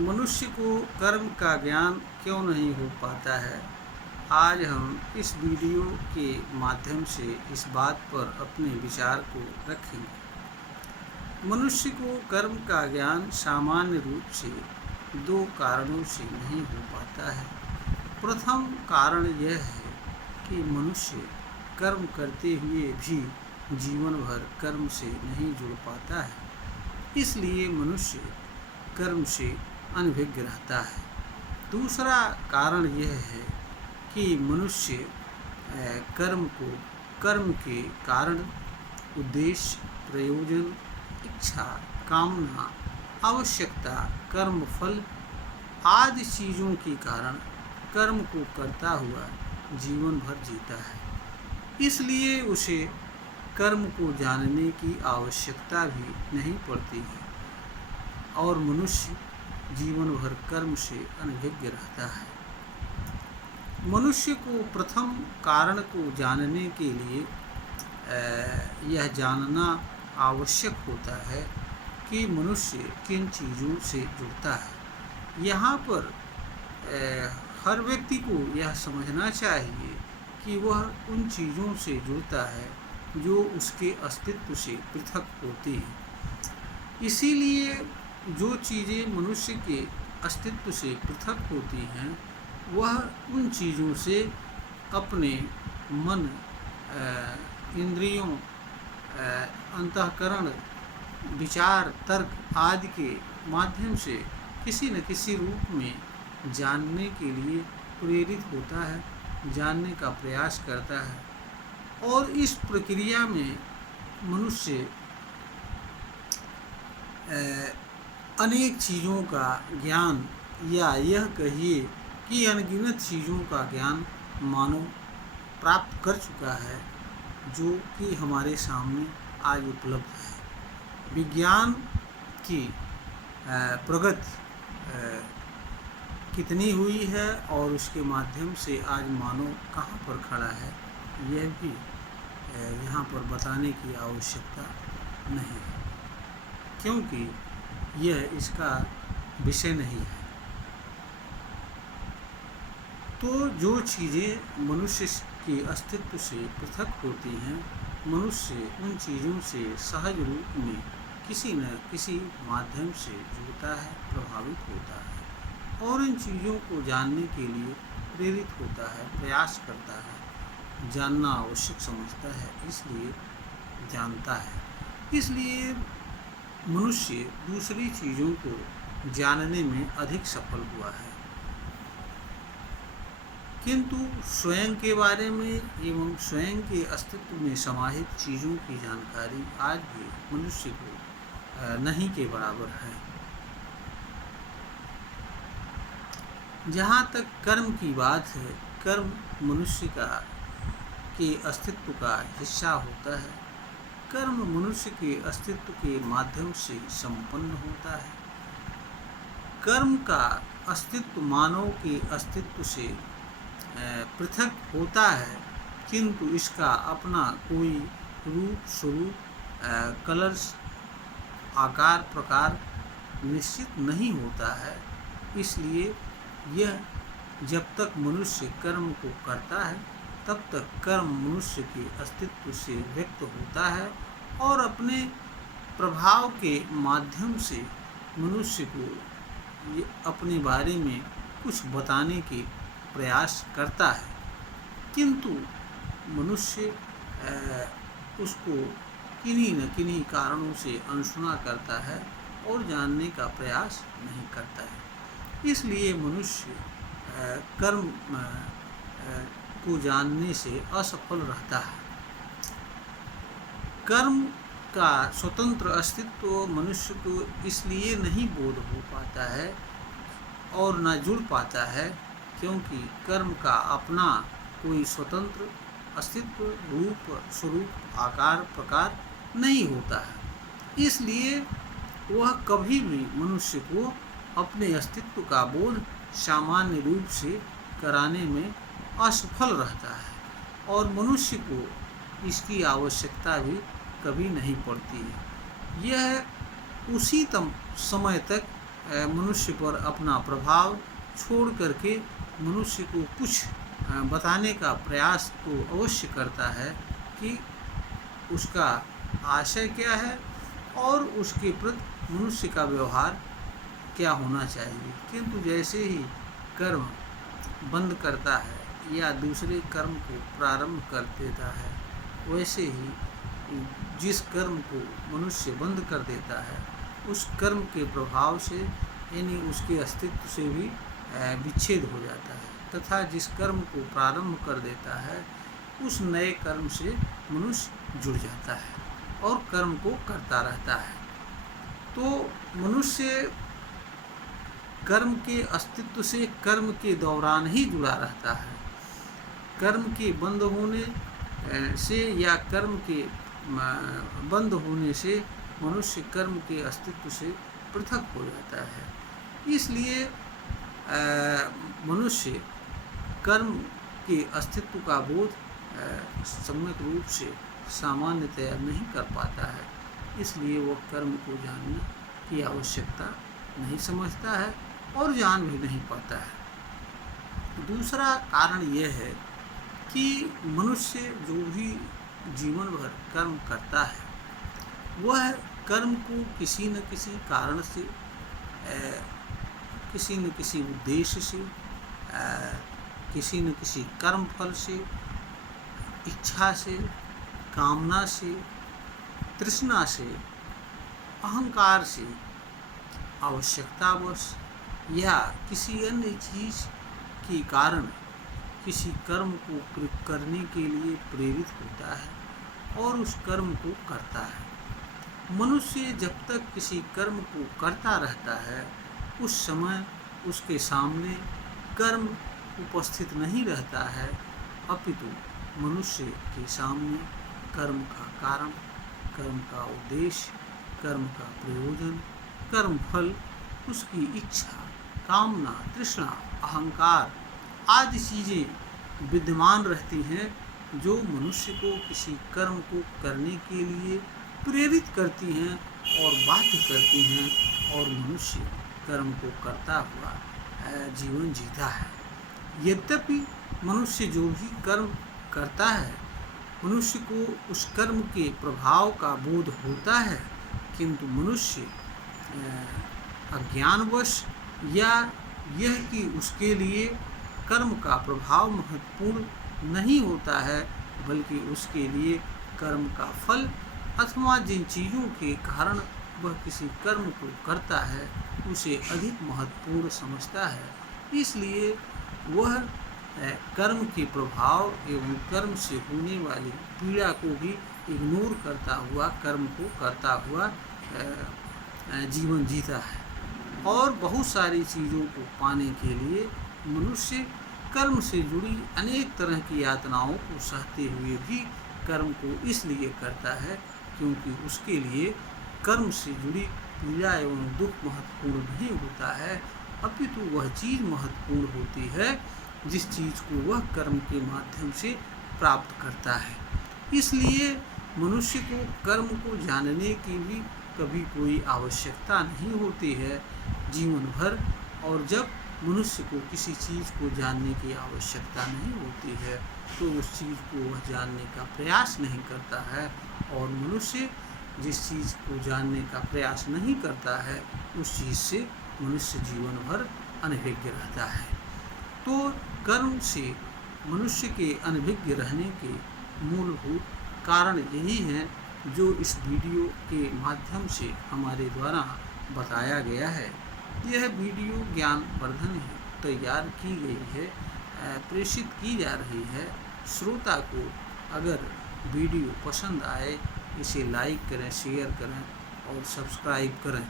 मनुष्य को कर्म का ज्ञान क्यों नहीं हो पाता है। आज हम इस वीडियो के माध्यम से इस बात पर अपने विचार को रखेंगे। मनुष्य को कर्म का ज्ञान सामान्य रूप से दो कारणों से नहीं हो पाता है। प्रथम कारण यह है कि मनुष्य कर्म करते हुए भी जीवन भर कर्म से नहीं जुड़ पाता है, इसलिए मनुष्य कर्म से अनभिज्ञ रहता है। दूसरा कारण यह है कि मनुष्य कर्म के कारण उद्देश्य, प्रयोजन, इच्छा, कामना, आवश्यकता, कर्म फल आदि चीज़ों के कारण कर्म को करता हुआ जीवन भर जीता है, इसलिए उसे कर्म को जानने की आवश्यकता भी नहीं पड़ती है और मनुष्य जीवन भर कर्म से अनभिज्ञ रहता है। मनुष्य को प्रथम कारण को जानने के लिए यह जानना आवश्यक होता है कि मनुष्य किन चीज़ों से जुड़ता है। यहाँ पर हर व्यक्ति को यह समझना चाहिए कि वह उन चीज़ों से जुड़ता है जो उसके अस्तित्व से पृथक होती हैं। इसीलिए जो चीज़ें मनुष्य के अस्तित्व से पृथक होती हैं वह उन चीज़ों से अपने मन, इंद्रियों, अंतःकरण, विचार, तर्क आदि के माध्यम से किसी न किसी रूप में जानने के लिए प्रेरित होता है, जानने का प्रयास करता है और इस प्रक्रिया में मनुष्य अनेक चीज़ों का ज्ञान या यह कहिए कि अनगिनत चीज़ों का ज्ञान मानव प्राप्त कर चुका है, जो कि हमारे सामने आज उपलब्ध है। विज्ञान की प्रगति कितनी हुई है और उसके माध्यम से आज मानव कहाँ पर खड़ा है, यह भी यहाँ पर बताने की आवश्यकता नहीं है, क्योंकि यह इसका विषय नहीं है। तो जो चीज़ें मनुष्य के अस्तित्व से पृथक होती हैं, मनुष्य उन चीज़ों से सहज रूप में किसी न किसी माध्यम से जुड़ता है, प्रभावित होता है और इन चीज़ों को जानने के लिए प्रेरित होता है, प्रयास करता है, जानना आवश्यक समझता है, इसलिए जानता है। इसलिए मनुष्य दूसरी चीज़ों को जानने में अधिक सफल हुआ है, किंतु स्वयं के बारे में एवं स्वयं के अस्तित्व में समाहित चीज़ों की जानकारी आज भी मनुष्य को नहीं के बराबर है। जहाँ तक कर्म की बात है, कर्म मनुष्य के अस्तित्व का हिस्सा होता है। कर्म मनुष्य के अस्तित्व के माध्यम से संपन्न होता है। कर्म का अस्तित्व मानव के अस्तित्व से पृथक होता है, किंतु इसका अपना कोई रूप, स्वरूप, कलर्स, आकार, प्रकार निश्चित नहीं होता है। इसलिए यह जब तक मनुष्य कर्म को करता है तब तक कर्म मनुष्य के अस्तित्व से व्यक्त होता है और अपने प्रभाव के माध्यम से मनुष्य को अपने बारे में कुछ बताने के प्रयास करता है, किंतु मनुष्य उसको किन्हीं न किन्हीं कारणों से अनसुना करता है और जानने का प्रयास नहीं करता है। इसलिए मनुष्य कर्म को जानने से असफल रहता है। कर्म का स्वतंत्र अस्तित्व मनुष्य को इसलिए नहीं बोध हो पाता है और न जुड़ पाता है, क्योंकि कर्म का अपना कोई स्वतंत्र अस्तित्व, रूप, स्वरूप, आकार, प्रकार नहीं होता है। इसलिए वह कभी भी मनुष्य को अपने अस्तित्व का बोध सामान्य रूप से कराने में असफल रहता है और मनुष्य को इसकी आवश्यकता भी कभी नहीं पड़ती है। यह उसी समय तक मनुष्य पर अपना प्रभाव छोड़ करके मनुष्य को कुछ बताने का प्रयास तो अवश्य करता है कि उसका आशय क्या है और उसके प्रति मनुष्य का व्यवहार क्या होना चाहिए। किंतु जैसे ही कर्म बंद करता है या दूसरे कर्म को प्रारंभ कर देता है, वैसे ही जिस कर्म को मनुष्य बंद कर देता है उस कर्म के प्रभाव से यानी उसके अस्तित्व से भी विच्छेद हो जाता है, तथा जिस कर्म को प्रारंभ कर देता है उस नए कर्म से मनुष्य जुड़ जाता है और कर्म को करता रहता है। तो मनुष्य कर्म के अस्तित्व से कर्म के दौरान ही जुड़ा रहता है। कर्म के बंद होने से या कर्म के बंद होने से मनुष्य कर्म के अस्तित्व से पृथक हो जाता है। इसलिए मनुष्य कर्म के अस्तित्व का बोध सम्यक रूप से सामान्यतया नहीं कर पाता है, इसलिए वह कर्म को जानने की आवश्यकता नहीं समझता है और जान भी नहीं पाता है। दूसरा कारण यह है कि मनुष्य जो भी जीवन भर कर्म करता है वह कर्म को किसी न किसी कारण से, किसी न किसी उद्देश्य से, किसी न किसी कर्म फल से, इच्छा से, कामना से, तृष्णा से, अहंकार से, आवश्यकतावश या किसी अन्य चीज़ के कारण किसी कर्म को करने के लिए प्रेरित होता है और उस कर्म को करता है। मनुष्य जब तक किसी कर्म को करता रहता है उस समय उसके सामने कर्म उपस्थित नहीं रहता है, अपितु मनुष्य के सामने कर्म का कारण, कर्म का उद्देश्य, कर्म का प्रयोजन, कर्म फल, उसकी इच्छा, कामना, तृष्णा, अहंकार आदि चीज़ें विद्यमान रहती हैं जो मनुष्य को किसी कर्म को करने के लिए प्रेरित करती हैं और बाध्य करती हैं और मनुष्य कर्म को करता हुआ जीवन जीता है। यद्यपि मनुष्य जो भी कर्म करता है मनुष्य को उस कर्म के प्रभाव का बोध होता है, किंतु मनुष्य अज्ञानवश या यह कि उसके लिए कर्म का प्रभाव महत्वपूर्ण नहीं होता है, बल्कि उसके लिए कर्म का फल अथवा जिन चीज़ों के कारण वह किसी कर्म को करता है उसे अधिक महत्वपूर्ण समझता है, इसलिए वह कर्म के प्रभाव एवं कर्म से होने वाली पीड़ा को भी इग्नोर करता हुआ कर्म को करता हुआ जीवन जीता है। और बहुत सारी चीज़ों को पाने के लिए मनुष्य कर्म से जुड़ी अनेक तरह की यातनाओं को सहते हुए भी कर्म को इसलिए करता है क्योंकि उसके लिए कर्म से जुड़ी पीड़ा एवं दुख महत्वपूर्ण नहीं होता है, अपितु वह चीज़ महत्वपूर्ण होती है जिस चीज़ को वह कर्म के माध्यम से प्राप्त करता है। इसलिए मनुष्य को कर्म को जानने की भी कभी कोई आवश्यकता नहीं होती है जीवन भर, और जब मनुष्य को किसी चीज़ को जानने की आवश्यकता नहीं होती है तो उस चीज़ को वह जानने का प्रयास नहीं करता है, और मनुष्य जिस चीज़ को जानने का प्रयास नहीं करता है उस चीज़ से मनुष्य जीवन भर अनभिज्ञ रहता है। तो कर्म से मनुष्य के अनभिज्ञ रहने के मूलभूत कारण यही हैं जो इस वीडियो के माध्यम से हमारे द्वारा बताया गया है। यह वीडियो ज्ञानवर्धन तैयार की गई है, प्रेषित की जा रही है। श्रोता को अगर वीडियो पसंद आए इसे लाइक करें, शेयर करें और सब्सक्राइब करें।